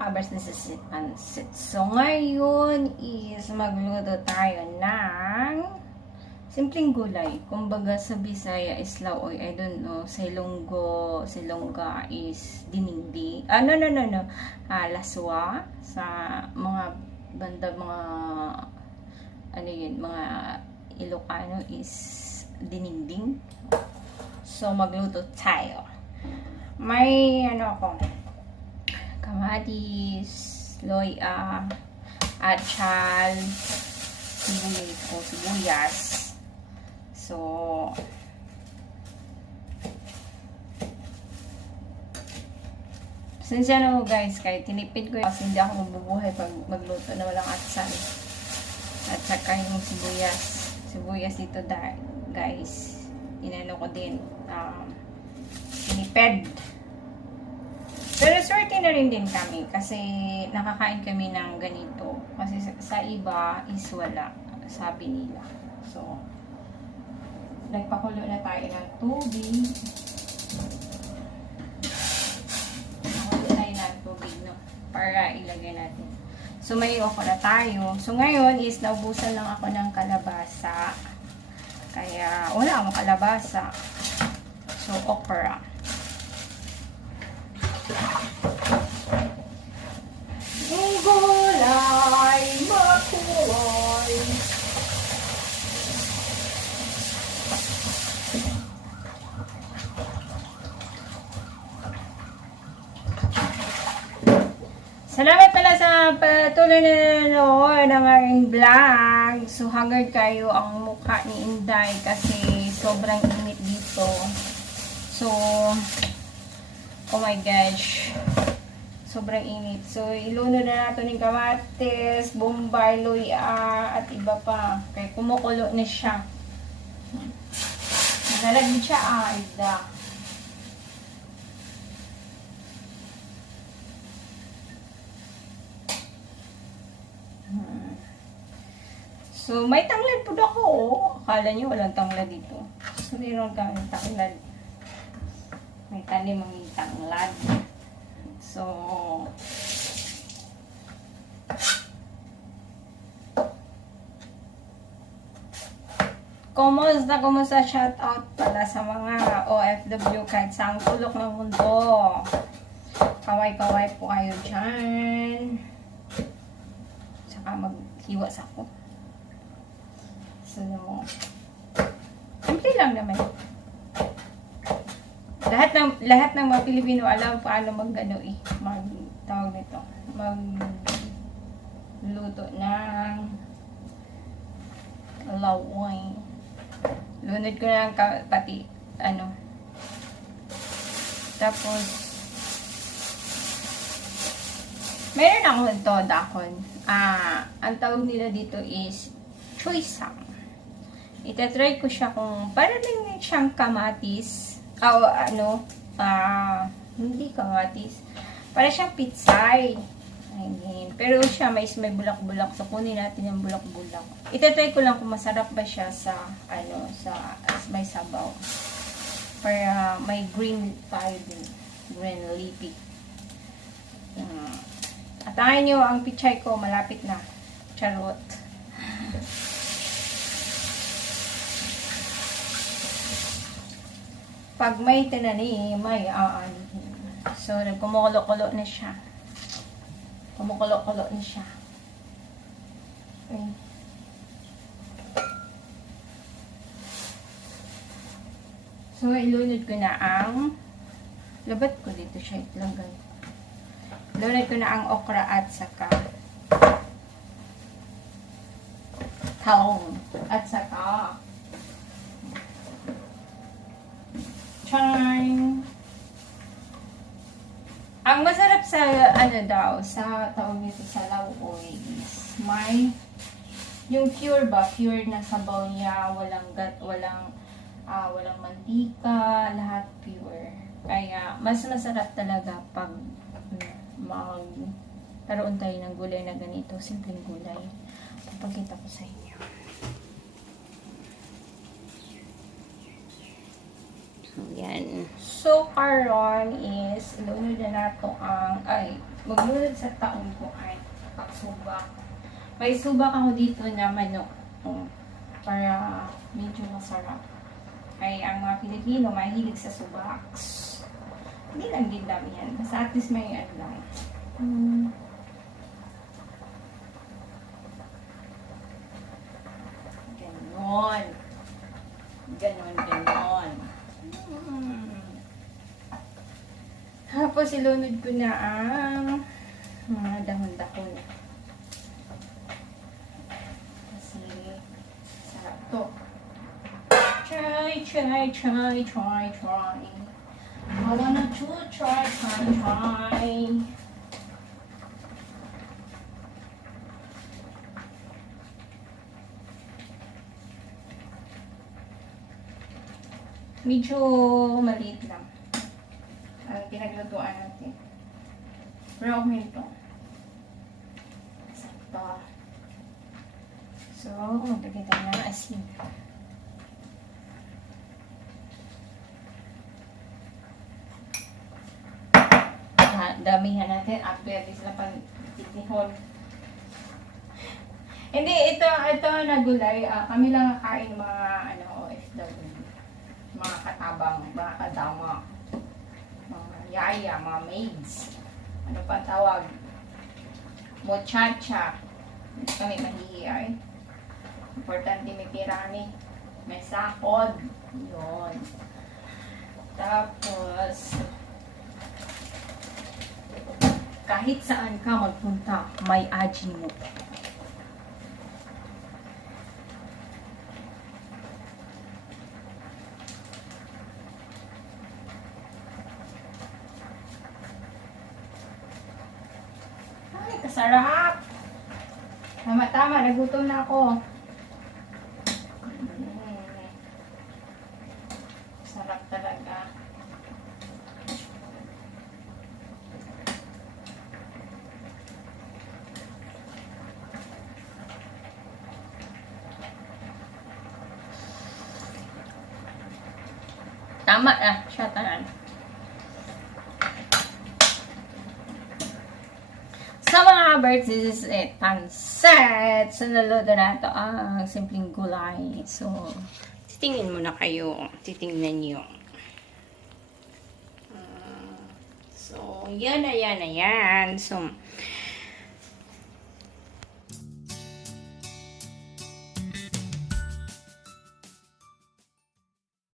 kabers na sa pansit. So, ngayon is magluto tayo ng simpleng gulay. Kumbaga sa Bisaya is laoy. I don't know. Sa Ilongga is diningdi. No. Laswa. Sa mga banda, mga Ilocano is diningding. So, magluto tayo. May kamatis, loya, atchal, sibuyas. So, pasensya na mo guys, kahit tinipid ko kasi hindi ako mabubuhay pag magluto na walang atchal. At saka yung sibuyas dito guys, inano ko din, tinipid. Pero swerte na rin din kami kasi nakakain kami ng ganito. Kasi sa iba is wala, sabi nila. So, nagpakulo na tayo ng tubig. Pakulo tayo ng tubig, no? Para ilagay natin. So, may okra tayo. So, ngayon is naubusan lang ako ng kalabasa. Kaya, wala akong kalabasa. So, okra. Ang gulay makulay. Salamat pala sa patuloy na nanonood ng aking vlog. So, haggard kayo ang mukha ni Inday kasi sobrang init dito. So, oh my gosh. Sobrang init. So, ilunod na natin yung kamatis, bombay, luya, at iba pa. Kaya kumukulo na siya. Nalagyan siya, ida. So, may tanglad po ako, Akala nyo walang tanglad dito. So, mayroon kami tanglad. May tanim ang tanglad. So, kumusta, shout out pala sa mga OFW kahit sa ang sulok ng mundo. Kaway-kaway po kayo dyan. Saka maghiwas ako. So, simple lang naman. Lahat ng mga Pilipino alam paano tawag nito, magluto ng lawoy. Lunod ko lang pati tapos meron akong ito dahon. Ang tawag nila dito is choysang. Itatry ko siya kung para lang siyang kamatis. Hindi kamatis. Para siyang pitsay. Pero siya may bulak-bulak. So, kunin natin yung bulak-bulak. Itatry ko lang kung masarap ba siya sa may sabaw. Para may green tayo din. Green leafy. Atayin nyo ang pitsay ko. Malapit na. Charot. Pag may tinanim, may aanihin. So, kumukulo-kulo na siya. Kumukulo-kulo na siya. Okay. So, ilunod ko na ang labat ko dito siya itlagay. Ilunod ko na ang okra at saka taong at saka Chang. Ang masarap sa sa tawag nito sa lawoy is may yung pure na sabaw niya, walang walang mantika, lahat pure. Kaya mas masarap talaga pag magkaroon tayo ng gulay na ganito, simpleng gulay. Papakita ko sa inyo. Yan. So, karon is, ilunod na nato ang, maglulod sa taon ko ay pagsubak. May subak ako dito na manok. Para medyo masarap. Ay, ang mga Pilipino mahilig sa subaks. Hindi lang din dami yan. Basta at least may ano lang. Ganon. Ganon. Tapos ilunod ko na ang mga dahon-dahon. Kasi sarap to. Try. I wanna to try. Medyo maliit lang ang pinaglutuan natin. Pero okay ito. Sakto. So, maglagay tayo ng asin. Damihan natin after this na pang-titihon. Hindi, ito na gulay. Kami lang kain mga OFW. Mga katabang, mga kadama, mga yaya, mga maids. Ano pa tawag? Muchacha. Hindi kami mahihiyay. Importante may tirani. May sakod. Yun. Tapos, kahit saan ka magpunta, may aji mo. Ay, kasarap! Tama-tama, nagutom na ako. Sarap talaga. Tama na, siya tanan. So mga birds, this is it. Pansit! So naluto na ito ang simpleng gulay. So, titingin muna kayo. Titingnan nyo. So, yan na yan. So,